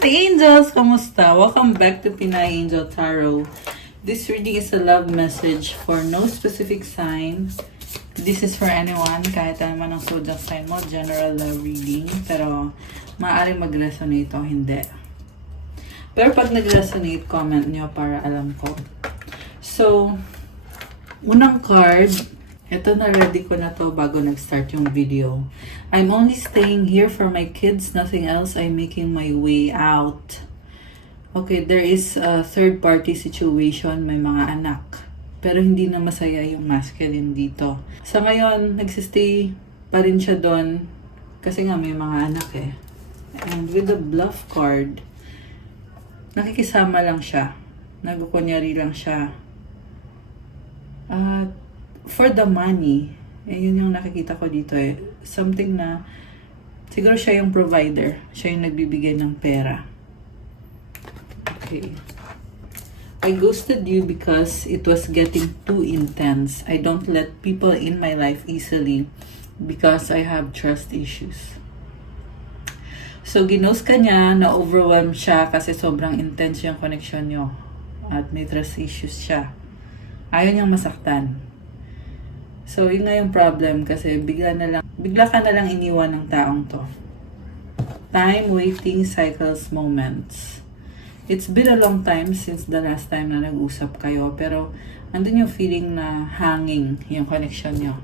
Ate Angels! Kamusta? Welcome back to Pinay Angel Tarot. This reading is a love message for no specific sign. This is for anyone, kahit ano man ang zodiac sign mo, general love reading. Pero, maaaring mag-resonate o hindi. Pero pag nag-resonate, comment nyo para alam ko. So, unang card, ito na ready ko na to bago nag-start yung video. I'm only staying here for my kids, nothing else. I'm making my way out. Okay, there is a third party situation, may mga anak. Pero hindi na masaya yung masculine dito. Sa ngayon, nagsistay pa rin siya doon kasi nga may mga anak eh. And with the bluff card, nakikisama lang siya. Nagkukunyari lang siya. For the money, yun yung nakikita ko dito eh. Something na, siguro siya yung provider. Siya yung nagbibigay ng pera. Okay. I ghosted you because it was getting too intense. I don't let people in my life easily because I have trust issues. So, ginost ka niya, na-overwhelm siya kasi sobrang intense yung connection nyo. At may trust issues siya. Ayaw niyang masaktan. So, yun nga yung problem kasi bigla ka na lang iniwan ng taong to. Time, waiting, cycles, moments. It's been a long time since the last time na nag-usap kayo, pero andun yung feeling na hanging yung connection nyo.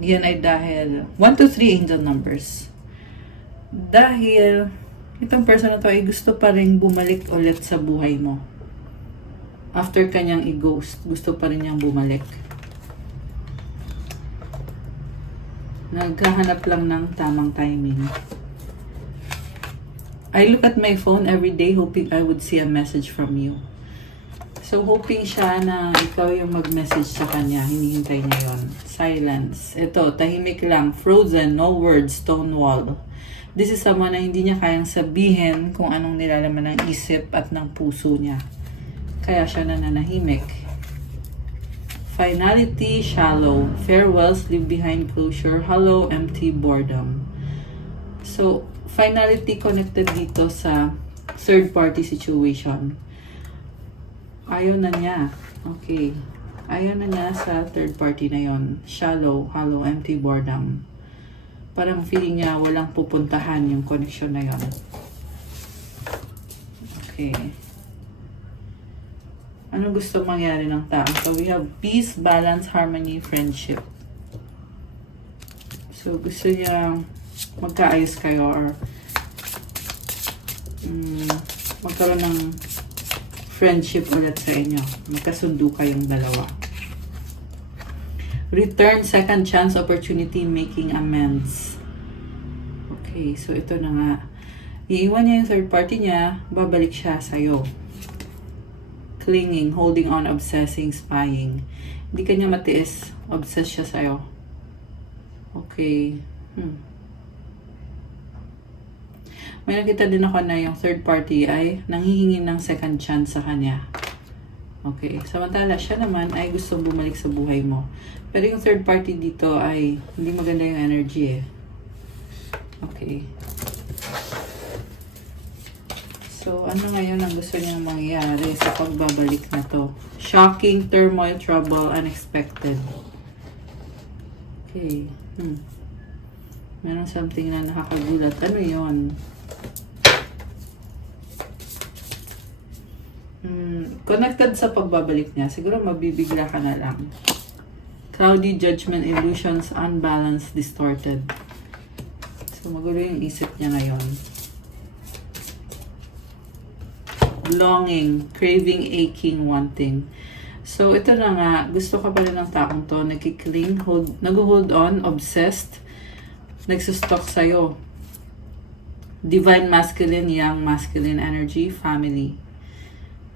Yan ay dahil 1, 2, 3 angel numbers. Dahil itong person na to ay gusto pa rin bumalik ulit sa buhay mo. After kanyang i-ghost, gusto pa rin niyang bumalik. Naghahanap lang ng tamang timing. I look at my phone every day hoping I would see a message from you. So, hoping siya na ikaw yung mag-message sa kanya. Hinihintay niya yun. Silence. Ito, tahimik lang. Frozen. No words. Stone wall. This is someone na hindi niya kayang sabihin kung anong nilalaman ng isip at ng puso niya. Kaya siya nananahimik. Finality, shallow. Farewells, leave behind closure. Hollow, empty, boredom. So, finality connected dito sa third party situation. Ayaw na niya. Okay. Ayaw na niya sa third party na yon. Shallow, hollow, empty, boredom. Parang feeling niya walang pupuntahan yung connection na yon. Okay. Ano gusto mangyari ng tao? So, we have peace, balance, harmony, friendship. So, gusto niya magkaayos kayo or magkaroon ng friendship ulit sa inyo. Magkasundo kayong dalawa. Return, second chance, opportunity, making amends. Okay, so ito na nga. Iiwan niya yung third party niya, babalik siya sa'yo. Clinging, holding on, obsessing, spying. Hindi ka niya matiis. Obsessed siya sa'yo. Okay. May nakita din ako na yung third party ay nanghihingi ng second chance sa kanya. Okay. Samantala, siya naman ay gusto bumalik sa buhay mo. Pero yung third party dito ay hindi maganda yung energy eh. Okay. So, ano ngayon ang gusto niya mangyari sa pagbabalik na to? Shocking, turmoil, trouble, unexpected. Okay. Meron something na nakakagulat. Ano yon? Connected sa pagbabalik niya. Siguro mabibigla ka na lang. Cloudy, judgment, illusions, unbalanced, distorted. So, magulo yung isip niya ngayon. Longing, craving, aching, wanting. So, ito na nga, gusto ka pa rin ng taong to, nagkikling, nag-hold on, obsessed, nagsustalk sa'yo. Divine masculine, young masculine energy, family.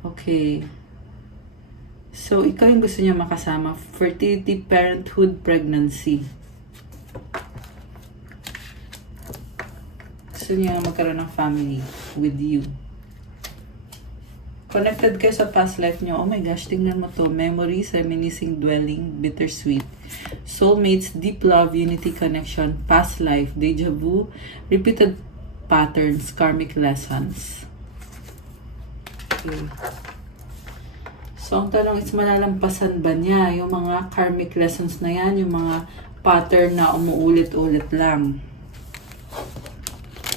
Okay. So, ikaw yung gusto niya makasama. Fertility, parenthood, pregnancy. Gusto niya magkaroon ng family with you. Connected kayo sa past life nyo. Oh my gosh, tingnan mo to. Memories, reminiscing, dwelling, bittersweet. Soulmates, deep love, unity, connection, past life, deja vu, repeated patterns, karmic lessons. Okay. So, ang tanong is, malalampasan ba niya yung mga karmic lessons na yan, yung mga pattern na umuulit-ulit lang?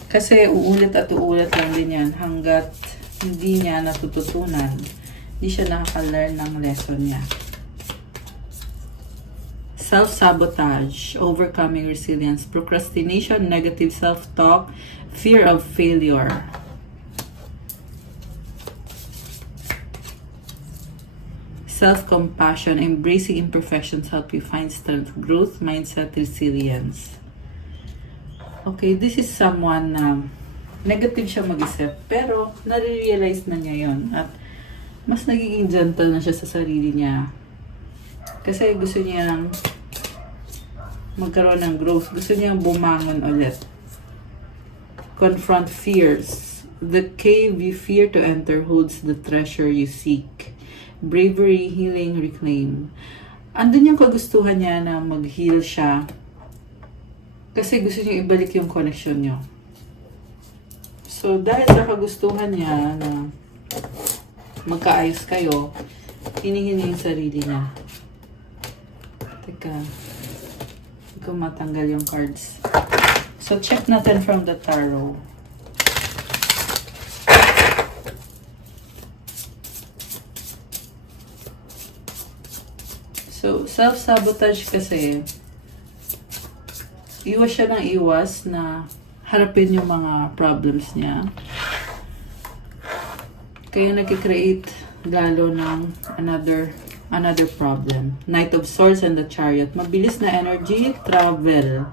Kasi uulit at uulit lang din yan hanggat hindi niya natututunan. Hindi siya nakaka-learn ng lesson niya. Self-sabotage, overcoming resilience, procrastination, negative self-talk, fear of failure. Self-compassion, embracing imperfections help you find strength, growth, mindset, resilience. Okay, this is someone na negative siya mag-isip, pero nare-realize na niya yon at mas nagiging gentle na siya sa sarili niya. Kasi gusto niya magkaroon ng growth. Gusto niya bumangon ulit. Confront fears. The cave you fear to enter holds the treasure you seek. Bravery, healing, reclaim. Andun yung kagustuhan niya na mag-heal siya. Kasi gusto niya ibalik yung connection niyo. So, dahil sa kagustuhan niya na magkaayos kayo, hinihingi yung sarili niya. Teka, hindi ko matanggal yung cards. So, check natin from the tarot. So, self-sabotage kasi, iwas siya ng iwas na harapin yung mga problems niya. Kaya nag-create lalo ng another problem. Knight of Swords and the Chariot. Mabilis na energy, travel.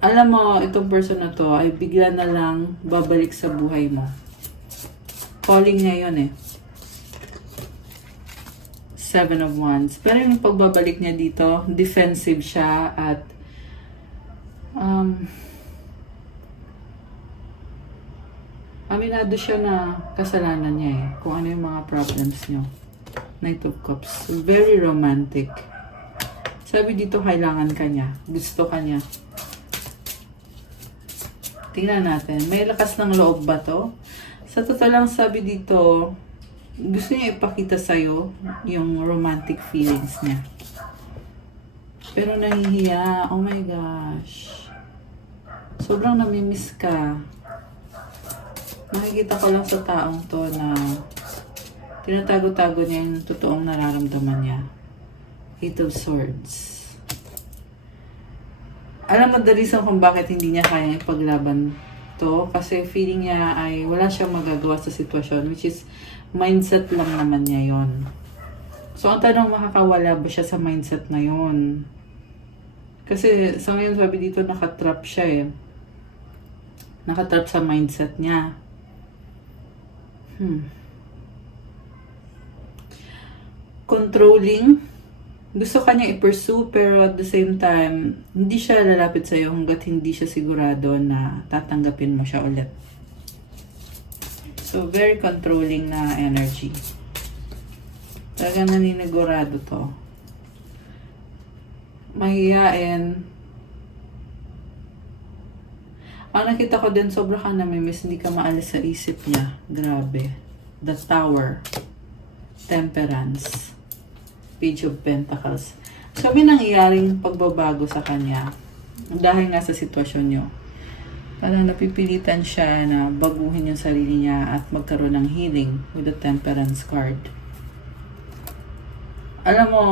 Alam mo, itong person na to ay bigla na lang babalik sa buhay mo. Calling niya yun eh. Seven of Wands. Pero yung pagbabalik niya dito, defensive siya at aminado siya na kasalanan niya eh. Kung ano yung mga problems niyo. Knight of Cups. Very romantic. Sabi dito, kailangan ka niya. Gusto ka niya. Tingnan natin. May lakas ng loob ba to? Sa totoo lang sabi dito, gusto niya ipakita sa'yo yung romantic feelings niya. Pero nahihiya. Oh my gosh. Sobrang namimiss ka. Nakikita ko lang sa taong to na tinatago-tago niya yung totoong nararamdaman niya. Eight of Swords. Alam mo, the reason kung bakit hindi niya kayang ipaglaban to, kasi feeling niya ay wala siyang magagawa sa sitwasyon, which is mindset lang naman niya yon. So, ang tanong, makakawala ba siya sa mindset na yon? Kasi sa ngayon, sabi dito, nakatrap siya eh. Nakatrap sa mindset niya. Controlling. Gusto kanya i-pursue pero at the same time, hindi siya lalapit sa'yo hanggat hindi siya sigurado na tatanggapin mo siya ulit. So, very controlling na energy. Talagang naninigurado to. Mahihain. Ang nakita ko din, sobra ka namimiss, hindi ka maalis sa isip niya. Grabe. The Tower. Temperance. Page of Pentacles. So, may nangyayaring pagbabago sa kanya. Dahil nga sa sitwasyon nyo. Parang napipilitan siya na baguhin yung sarili niya at magkaroon ng healing with the Temperance card. Alam mo,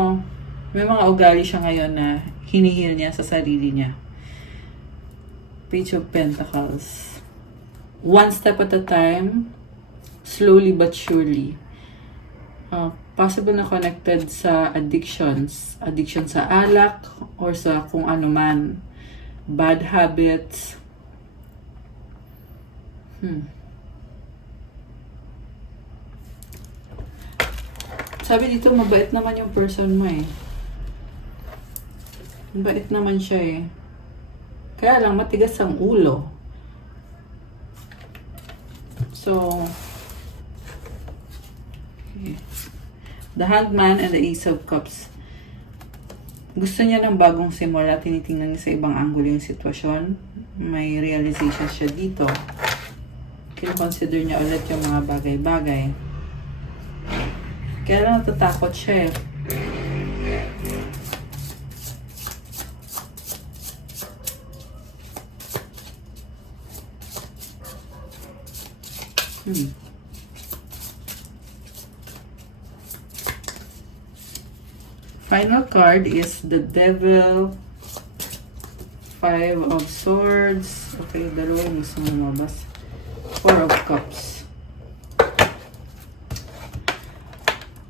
may mga ugali siya ngayon na hinihil niya sa sarili niya. Page of Pentacles. One step at a time, slowly but surely. Possible na connected sa addictions. Addiction sa alak or sa kung ano man. Bad habits. Sabi dito, mabait naman yung person mo eh. Mabait naman siya eh. Kaya lang matigas ang ulo. So, okay. The Hangman and the Ace of Cups. Gusto niya ng bagong simula, tinitingnan niya sa ibang angulo yung sitwasyon. may realization siya dito. Kino-consider niya ulit yung mga bagay-bagay. Kaya lang natatakot siya eh. Final card is the Devil, Five of Swords. Okay, dalawa yung gusto mo mabas. Four of Cups.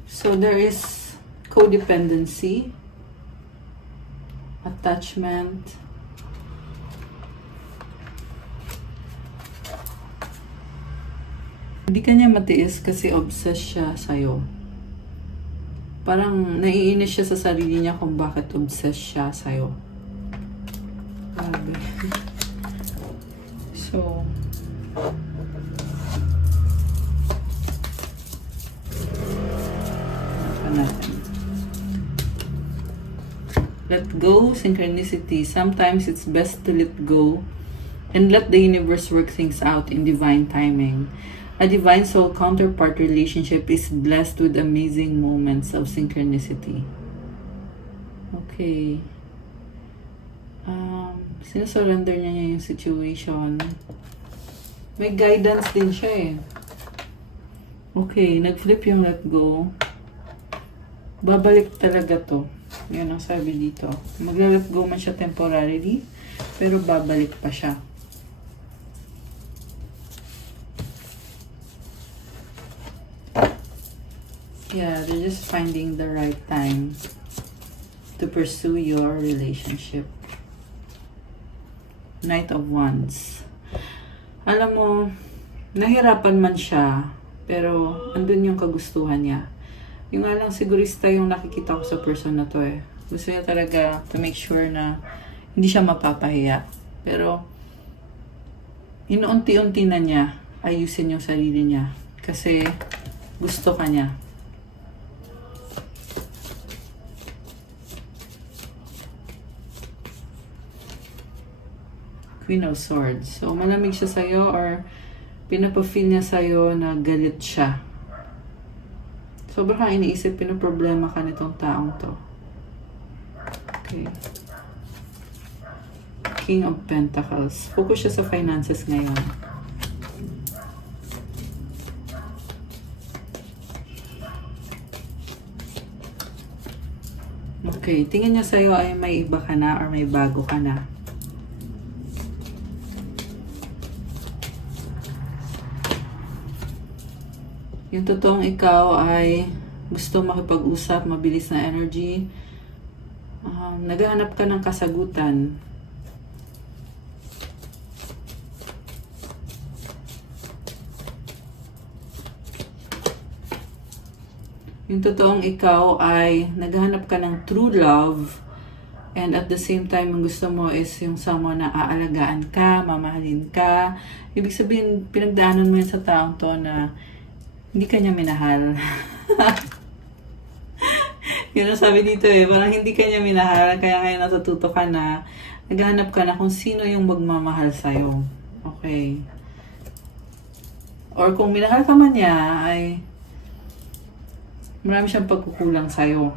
So there is codependency, attachment, hindi kanya matiis kasi obsessed siya sa'yo. Parang naiinis siya sa sarili niya kung bakit obsessed siya sa'yo. Grabe. So, natin. Let go, synchronicity. Sometimes it's best to let go and let the universe work things out in divine timing. A divine soul counterpart relationship is blessed with amazing moments of synchronicity. Okay. Sinusurrender niya yung situation. May guidance din siya eh. Okay, nag-flip yung let go. Babalik talaga to. Yun ang sabi dito. Magla-let go man siya temporarily, pero babalik pa siya. Yeah, they're just finding the right time to pursue your relationship. Knight of Wands. Alam mo, nahirapan man siya, pero andun yung kagustuhan niya. Yung nga lang sigurista yung nakikita ko sa person na to eh. Gusto niya talaga to make sure na hindi siya mapapahiya. Pero, inuunti-unti na niya ayusin yung sarili niya. Kasi, gusto ka niya. Queen of Swords. So, malamig siya sa'yo or pinapafeel niya sa'yo na galit siya. Sobrang kang iniisip, pinaproblema ka nitong taong to. Okay. King of Pentacles. Focus siya sa finances ngayon. Okay. Tingin niya sa'yo ay may iba ka na or may bago ka na. Yung totoong ikaw ay gusto makipag-usap, mabilis na energy. Naghahanap ka ng kasagutan. Yung totoong ikaw ay naghahanap ka ng true love. And at the same time, ang gusto mo is yung someone na aalagaan ka, mamahalin ka. Ibig sabihin, pinagdaanan mo yun sa taong to na hindi ka niya minahal. Yun ang sabi dito eh. Parang hindi ka niya minahal. Kaya ngayon natututo ka na. Naghahanap ka na kung sino yung magmamahal sa'yo. Okay. Or kung minahal ka man niya, ay marami siyang pagkukulang sa'yo.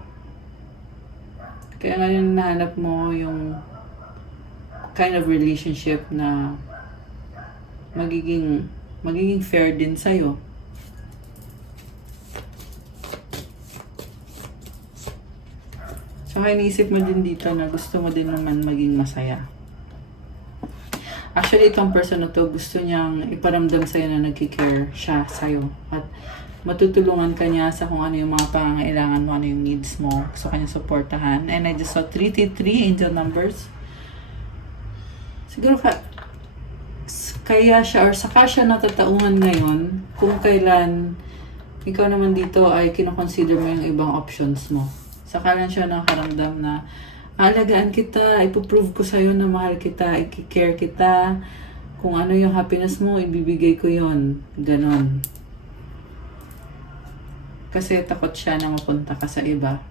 Kaya ngayon nahanap mo yung kind of relationship na magiging fair din sa'yo. Saka iniisip mo din dito na gusto mo din naman maging masaya. Actually, itong person na to, gusto niyang iparamdam sa'yo na nagkikare siya sa'yo. At matutulungan ka niya sa kung ano yung mga pangangailangan mo, ano yung needs mo. Gusto ka niya supportahan. And I just saw 333 angel numbers. Siguro kaya siya or saka siya natatauhan ngayon kung kailan ikaw naman dito ay kinoconsider mo yung ibang options mo. Saka lang siya nakaramdam na alagaan kita, ipoprove ko sa'yo na mahal kita, i-care kita. Kung ano yung happiness mo, ibibigay ko yon. Ganon. Kasi takot siya na mapunta ka sa iba.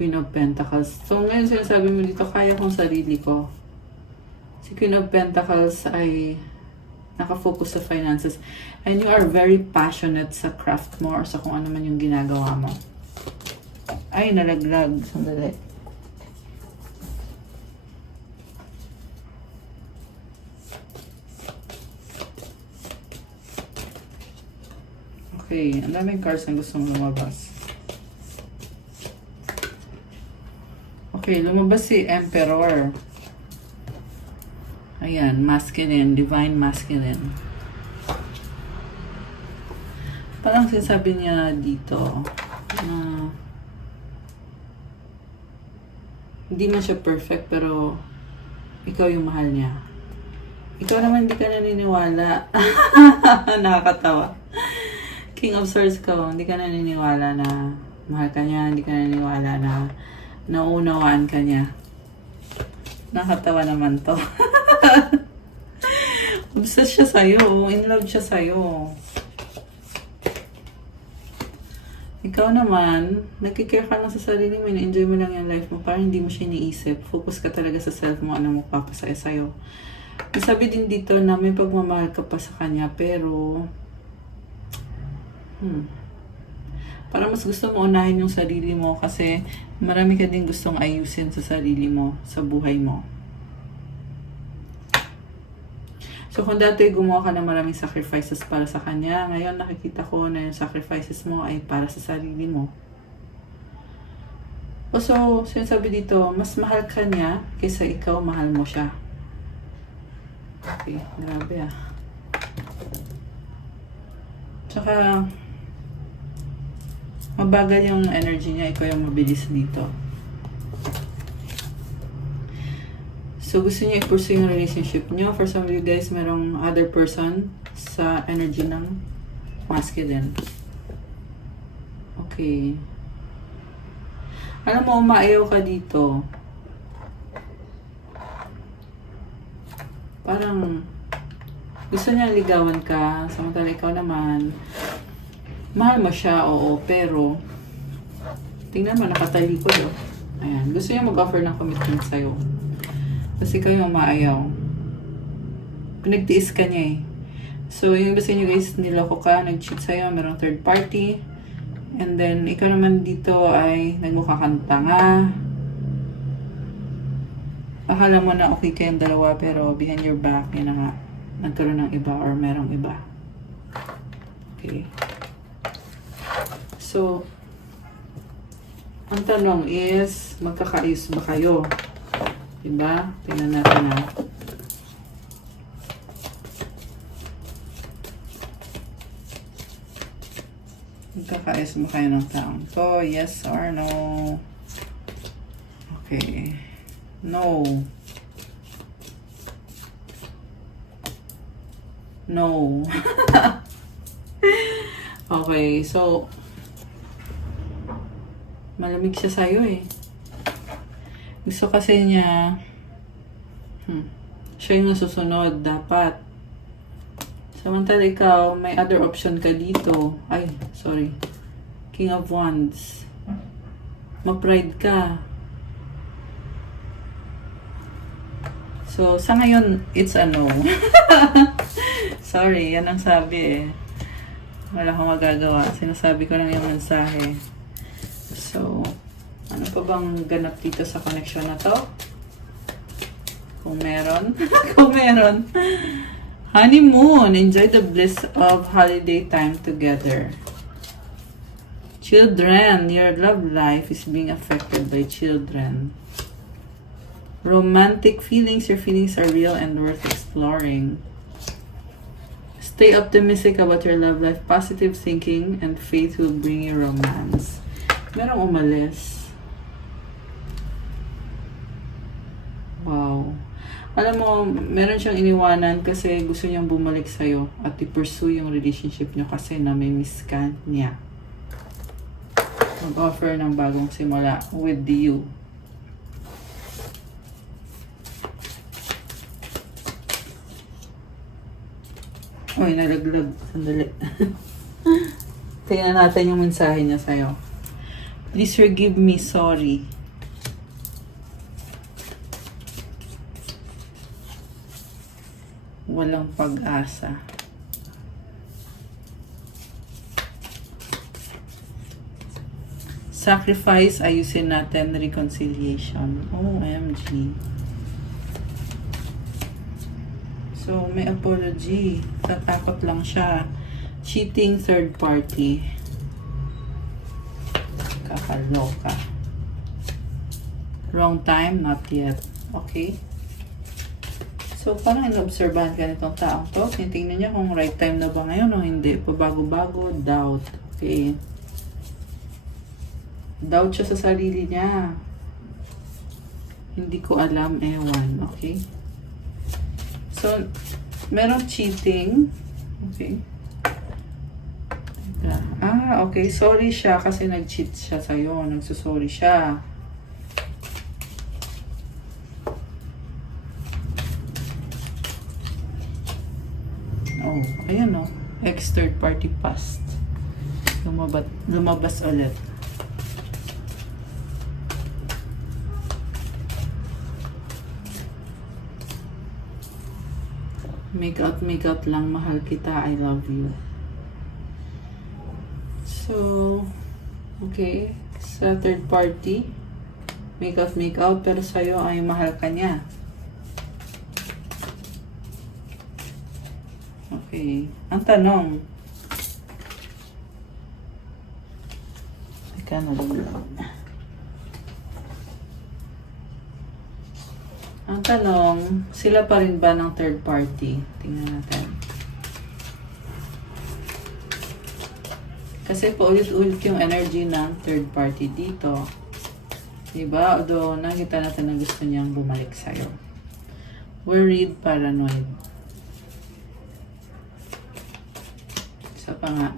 Queen of Pentacles. So ngayon sinasabi mo dito, kaya kong sarili ko. Si Queen of Pentacles ay nakafocus sa finances. And you are very passionate sa craft mo or sa kung ano man yung ginagawa mo. Ay, nalaglag. Sandali. Okay, ang daming cards na gustong lumabas. Okay, lumabas si Emperor. Ayan, masculine, divine masculine. Parang sinasabi niya dito na hindi man siya perfect pero ikaw yung mahal niya. Ikaw naman hindi ka naniniwala. Nakakatawa. King of Swords ka, hindi ka naniniwala na mahal ka niya, hindi ka naniniwala na naunawaan ka niya. Nakakatawa naman to. Obsessed siya sa'yo. In love siya sa'yo. Ikaw naman, nagkikare ka lang sa sarili mo, na-enjoy mo lang yung life mo, parang hindi mo siya iniisip. Focus ka talaga sa self mo, ano mo papasaya sa'yo. Sabi din dito na may pagmamahal ka pa sa kanya, pero parang mas gusto mo unahin yung sarili mo kasi marami ka din gustong ayusin sa sarili mo, sa buhay mo. So, kung dati gumawa ka ng maraming sacrifices para sa kanya, ngayon nakikita ko na yung sacrifices mo ay para sa sarili mo. So, sinasabi dito, mas mahal ka niya kaysa ikaw mahal mo siya. Okay, grabe ah. Tsaka, mabagal yung energy niya, ikaw yung mabilis dito. So, gusto niya i-pursue yung relationship niyo. For some of you guys, merong other person sa energy ng masculine. Okay. Alam mo, umaayaw ka dito. Parang, gusto niya ligawan ka. Samantala ikaw naman, mahal mo siya, oo, pero, tingnan mo, nakatalikod, oh. Ayan. Gusto niya mag-offer ng commitment sa'yo. Kasi kayo maayaw. Pinagtiis ka niya eh. So, yung gusto nyo guys, niloko ka, nag-cheat sa'yo, merong third party. And then, ikaw naman dito ay nagmukha kang tanga. Akala mo na okay kayong dalawa, pero behind your back, yun na nga, nagkaroon ng iba or merong iba. Okay. So, ang tanong is, magkakaayos ba kayo? Diba? Tingnan natin na. Magkakaayos mo kayo ng taong to? Yes or no? Okay. No. No. Okay, so malamig siya sa'yo eh. Gusto kasi niya, siya yung nasusunod, dapat. Samantala ikaw, may other option ka dito. Ay, sorry. King of Wands. Ma-pride ka. So, sa ngayon, it's a no. Sorry, yan ang sabi eh. Wala akong magagawa. Sinasabi ko lang yung mensahe. So, ano pa bang ganap dito sa connection na to? Kung meron. Kung meron. Honeymoon. Enjoy the bliss of holiday time together. Children. Your love life is being affected by children. Romantic feelings. Your feelings are real and worth exploring. Stay optimistic about your love life. Positive thinking and faith will bring you romance. Merong umalis. Wow. Alam mo, meron siyang iniwanan kasi gusto niyang bumalik sa'yo at i-pursue yung relationship niyo kasi na-miss ka niya. Mag-offer ng bagong simula with you. Uy, nalaglag. Sandali. Tingnan natin yung mensahe niya sa'yo. Please forgive me, sorry. walang pag-asa. Sacrifice, ayusin natin, reconciliation. OMG. So, may apology. Tatakot lang siya. Cheating, third party. Kakaloka. Wrong time, not yet. Okay? So, parang inobserbahan ka nitong taong to. Tinitingnan niya kung right time na ba ngayon o hindi. Pabago-bago, doubt. Okay? Doubt siya sa sarili niya. Hindi ko alam, ewan. Okay? So, merong cheating. Okay? Okay. Sorry siya kasi nag-cheat siya sa'yo. Nagsusorry siya. Oh, ayan o. Ex-third party past. Lumabas ulit. Make out lang, mahal kita, I love you. So, okay, sa third party, make out, pero sa'yo ay mahal ka niya. Okay, ang tanong, ika na lang. Ang tanong, sila pa rin ba ng third party? Tingnan natin. Kasi paulit-ulit yung energy ng third party dito. Diba? Although, nakita natin na gusto niyang bumalik sa'yo. Worried, paranoid. Isa pa nga.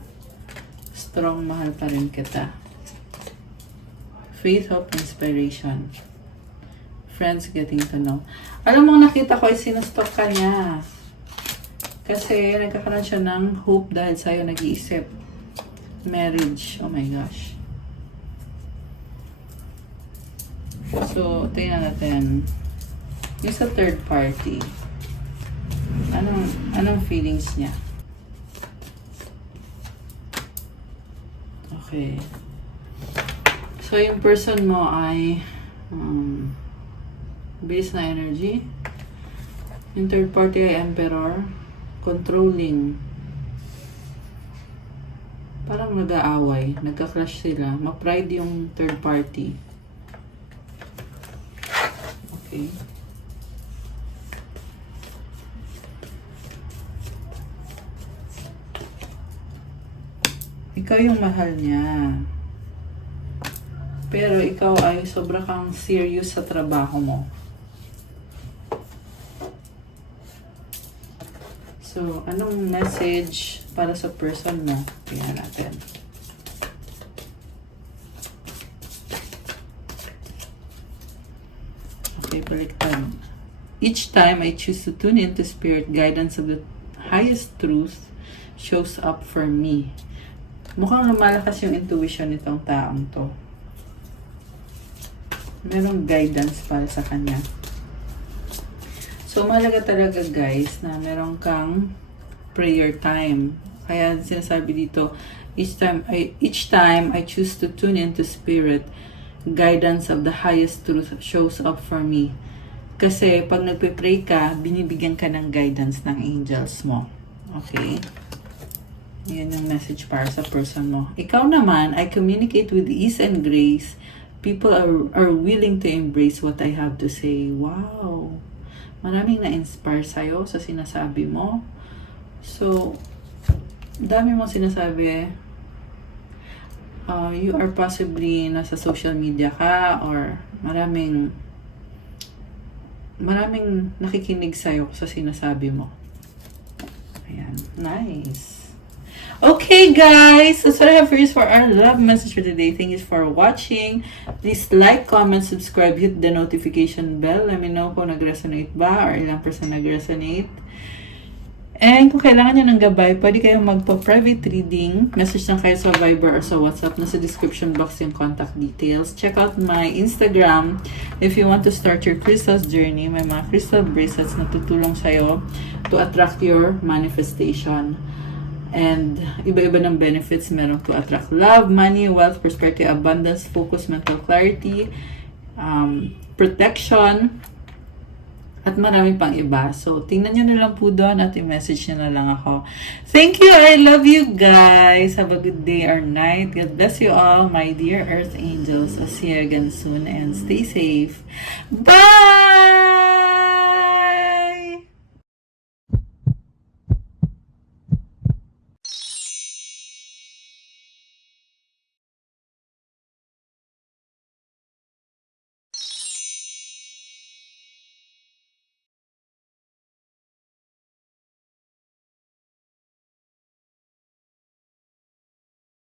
Strong, mahal pa rin kita. Faith, hope, inspiration. Friends getting to know. Alam mo, nakita ko ay sinustok ka niya. Kasi nagkakaroon siya ng hope dahil sa'yo nag-iisip. Marriage. Oh my gosh. So, tingnan natin. Yung sa third party. Anong feelings niya? Okay. So, yung person mo ay base na energy. Yung third party ay emperor. Controlling. Parang nag-aaway. Nagka-clash sila. Ma-pride yung third party. Okay. Ikaw yung mahal niya. Pero ikaw ay sobra kang serious sa trabaho mo. So, anong message para sa person mo? Tingnan natin. Okay, baliktad. Each time I choose to tune into spirit guidance of the highest truth shows up for me. Mukhang lumalakas yung intuition nitong taong to. Merong guidance para sa kanya. So, mahalaga talaga guys na meron kang prayer time. Kaya sinasabi dito, each time I choose to tune into spirit, guidance of the highest truth shows up for me. Kasi pag nagpe-pray ka, binibigyan ka ng guidance ng angels mo. Okay? Yan yung message para sa person mo. Ikaw naman, I communicate with ease and grace. People are willing to embrace what I have to say. Wow! Maraming na-inspire sa'yo sa sinasabi mo. So, dami mong sinasabi. You are possibly nasa social media ka or maraming nakikinig sa'yo sa sinasabi mo. Ayan. Nice. Okay, guys. That's what I have for you for our love message for today. Thank you for watching. Please like, comment, subscribe, hit the notification bell. Let me know kung nag-resonate ba or ilang person nag-resonate. And kung kailangan nyo ng gabay, pwede kayong magpa-private reading. Message lang kayo sa Viber or sa WhatsApp. Nasa description box yung contact details. Check out my Instagram if you want to start your crystals journey. May mga crystal bracelets na tutulong sa'yo to attract your manifestation. And iba-iba ng benefits meron to attract love, money, wealth, prosperity, abundance, focus, mental clarity, protection, at marami pang iba. So, tingnan nyo na lang po doon at i-message nyo na lang ako. Thank you! I love you guys! Have a good day or night. God bless you all, my dear Earth Angels. I'll see you again soon and stay safe. Bye!